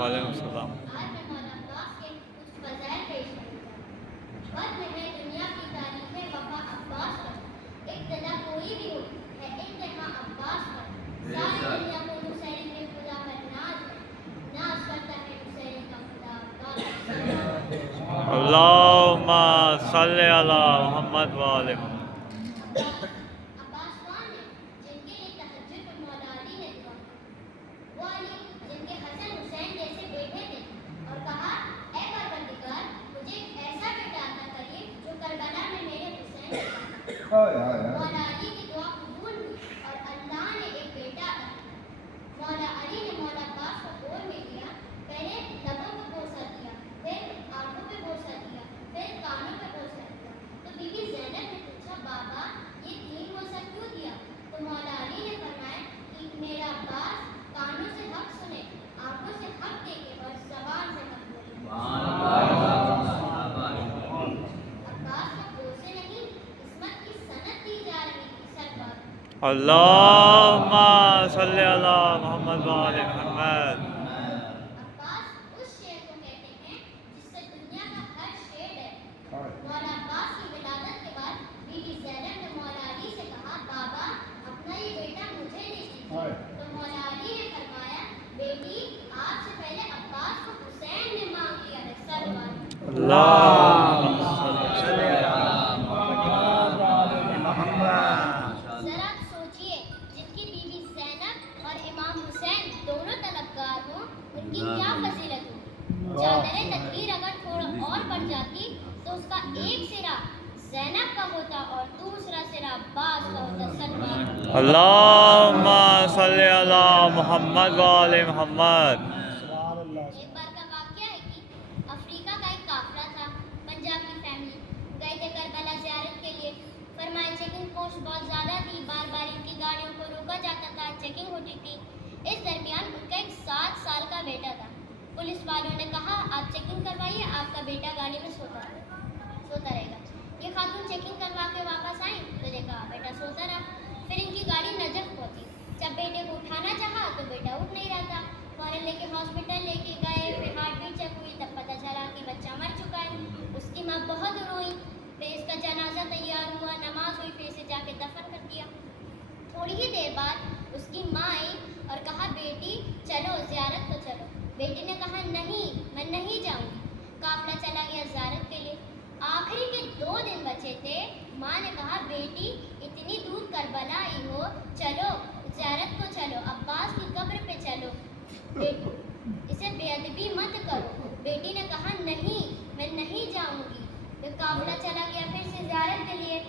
وعلیکم السلام۔ آج میں مولانا عباس کے کچھ فضائل پیش کروں گا۔ وقت ہے دنیا کی تاریخ وفا عباس پر، ابتدا کوئی بھی ہو ہے انتہا عباس پر۔ ساری دنیا کو حسین کے خدا پر ناز ہے، ناز کرتا ہے حسین کا خدا عباس۔ اللہم صلی علی محمد وآل محمد۔ عباس کون ہے؟ جن کے لیے تہجد میں مولا علی نے دعا کی۔ وہ علی جن کے حسن حسین جیسے بیٹے تھے اور کہا اے پروردگار مجھے ایک ایسا بیٹا عطا کریے جو کربلا میں میرے حسین کا۔ مولا علی کی دعا قبول ہوئی اور اللہ نے ایک بیٹا عطا کیا۔ مولا علی نے مولا عباس کو گود میں لیا، پہلے لبوں پہ بوسہ دیا، پھر آنکھوں پہ بوسہ دیا، پھر کانوں پہ بوسہ دیا۔ تو بی بی زینب نے پوچھا بابا یہ تین بوسہ کیوں دیا؟ تو مولا علی نے فرمایا کہ میرا عباس کانوں سے حق سنے، آنکھوں سے حق دیکھے اور زبان سے حق بولے۔ عباس کو بوسے نہیں عصمت کی سند دی جا رہی تھی سرکار۔ اللہم صلی علی محمد وآل محمد۔ عباس اس شیر کو کہتے ہیں جس سے دنیا کا ہر شیر ہے۔ مولا عباس کی ولادت کے بعد بی بی زینب نے مولا علی سے کہا بابا اپنا یہ بیٹا مجھے دے دیجیے۔ تو مولا علی نے فرمایا بیٹی آپ سے پہلے عباس کو حسین نے مانگ لیا ہے سرکار۔ اللہم صلی علی ذرا آپ سوچئے جن کی بی بی زینب اور امام حسین دونوں طلبگار ہوں ان کی کیا فضیلت ہو۔ چادر تطہیر اگر تھوڑا اور بڑھ جاتی تو اس کا ایک سرا زینب کا ہوتا اور دوسرا سرا عباس کا ہوتا سرکار۔ اللہم صلی علی محمد وآل محمد۔ ایک بار کا واقعہ ہے کہ افریقہ کا ایک قافلہ تھا، پنجاب کی فیملی گئے تھے کربلا زیارت کے لیے۔ فرمائے چیکنگ پوسٹ بہت زیادہ تھی، بار بار ان کی گاڑیوں کو روکا جاتا تھا، چیکنگ ہوتی تھی۔ اس درمیان ان کا ایک 7 سال کا بیٹا تھا۔ پولیس والوں نے کہا آپ چیکنگ کروائیے، آپ کا بیٹا گاڑی میں سوتا رہے گا۔ یہ خاتون چیکنگ کروا کے واپس آئیں تو دیکھا بیٹا سوتا رہا۔ پھر ان کی گاڑی نجف پہنچی، جب بیٹے کو اٹھانا چاہا تو بیٹا اٹھ نہیں رہا تھا۔ فوراً لے کے ہاسپٹل لے کے گئے، پھر ہارٹ بیٹ چیک ہوئی، تب پتہ چلا کہ بچہ مر چکا ہے۔ اس کی ماں بہت روئی، پھر اس کا جنازہ تیار ہوا، نماز ہوئی، پھر اسے جا کے دفن کر دیا۔ تھوڑی ہی دیر بعد اس کی ماں آئی اور کہا بیٹی چلو زیارت کو چلو۔ بیٹی نے کہا نہیں میں نہیں جاؤں گی۔ قافلہ چلا گیا زیارت کے لیے۔ آخری کے 2 دن بچے تھے، ماں نے کہا بیٹی اتنی دور کربلا آئی ہو، چلو زیارت کو چلو، عباس کی قبر پہ چلو، اسے بے ادبی مت کرو۔ بیٹی نے کہا نہیں میں نہیں جاؤں گی۔ پھر قافلہ چلا گیا پھر سے زیارت کے لیے۔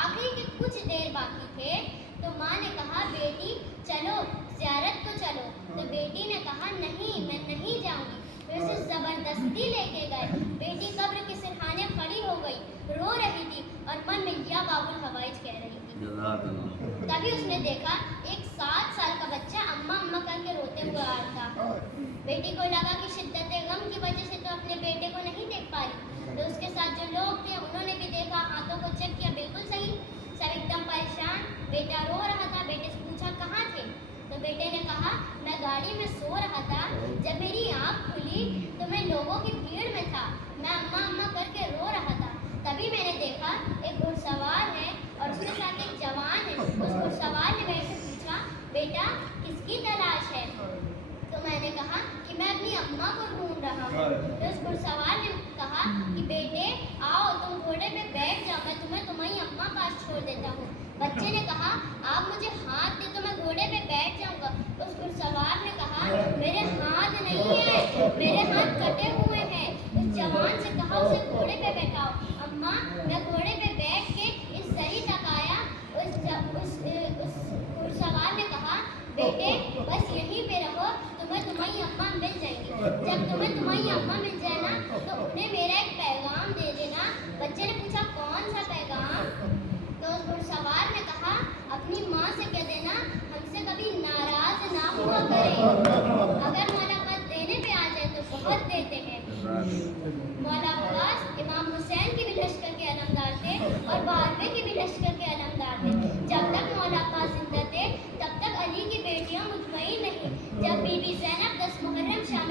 آخری کے کچھ دیر باقی تھے تو ماں نے کہا بیٹی چلو زیارت کو چلو، تو بیٹی نے کہا نہیں میں نہیں جاؤں گی۔ پھر اسے زبردستی لے کے گئے۔ بیٹی قبر کے سرحانے کھڑی ہو گئی، رو رہی تھی اور من میں یا باب الحوائج کہہ رہی تھی۔ تبھی اس نے دیکھا ایک 7 سال کا بچہ اماں اماں کر کے روتے ہوئے آ رہا تھا۔ بیٹی کو لگا کہ شدت غم کی وجہ سے تو اپنے بیٹے کو نہیں دیکھ پا رہی، تو اس کے ساتھ جو لوگ تھے انہوں نے بھی دیکھا، ہاتھوں کو چیک کیا، بالکل صحیح، سب ایک دم پریشان۔ بیٹا رو رہا تھا۔ بیٹے سے پوچھا کہاں تھے؟ تو بیٹے نے کہا میں گاڑی میں سو رہا تھا، جب میری آنکھ کھلی تو میں لوگوں کی بھیڑ میں تھا، میں اماں اماں کر کے رو رہا تھا، تبھی میں نے دیکھا ایک گھڑ سوار ہے اور اس کے ساتھ ایک جوان ہے۔ اس گھڑ سوار نے میرے سے پوچھا بیٹا کس کی تلاش ہے؟ تو میں نے کہا کہ میں اپنی اماں کو ڈھونڈ رہا ہوں۔ تو اس گھڑ سوار نے کہا کہ بیٹے آؤ تم گھوڑے پہ بیٹھ جاؤ، میں تمہیں تمہاری اماں پاس چھوڑ دیتا ہوں۔ بچے نے کہا آپ مجھے ہاتھ دے تو میں گھوڑے پہ بیٹھ جاؤں گا۔ اس گھڑ سوار نے کہا میرے ہاتھ نہیں ہیں، میرے ہاتھ کٹے ہوئے ہیں۔ اس جوان سے کہا اسے گھوڑے پہ بیٹھاؤ۔ اماں میں گھوڑے پہ بیٹھ کے اس زری تک آیا۔ اس گھڑ سوار نے کہا بیٹے بس یہیں پہ رہو، تمہیں تمہاری اماں مل جائیں گی، جب تمہیں تمہاری اماں مل جائے نا تو انہیں میرا ایک پیغام دے دینا۔ بچے نے پوچھا کون سا پیغام؟ تو اس گھڑ سوار نے کہا اپنی ماں سے کہہ دینا ہم سے کبھی ناراض نہ ہوا کرے، اگر ملاقات دینے پہ آ جائے تو بہت دیتے ہیں۔ مولا عباس امام حسین کی بھی لشکر کے علمدار تھے اور 12ویں کی بھی لشکر کے علمدار تھے۔ جب تک مولا عباس زندہ تھے تب تک علی کی بیٹیاں مطمئن نہیں۔ جب بی بی زینب 10 محرم شام